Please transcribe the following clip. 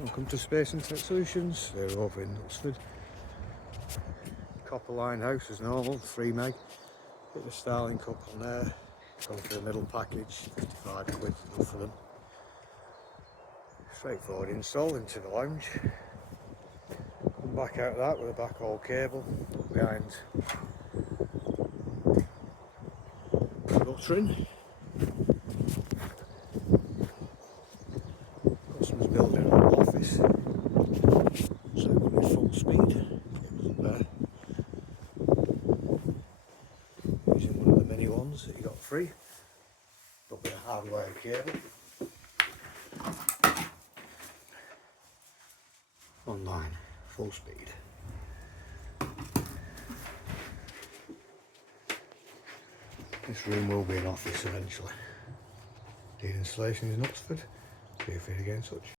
Welcome to Space and Tech Solutions. They're over in Knutsford. Copper line house as normal, 3 meg. Bit of Starlink up on there. Going for the middle package, 55 quid enough for them. Straightforward install into the lounge. Come back out of that with a backhaul cable behind the guttering. Customer's building an office, so we're at full speed. Cable's up there. Using one of the mini ones that you got free. Got a bit of hardwired cable. Online, full speed. This room will be an office eventually. The installation is in Knutsford. Feel free to get in touch.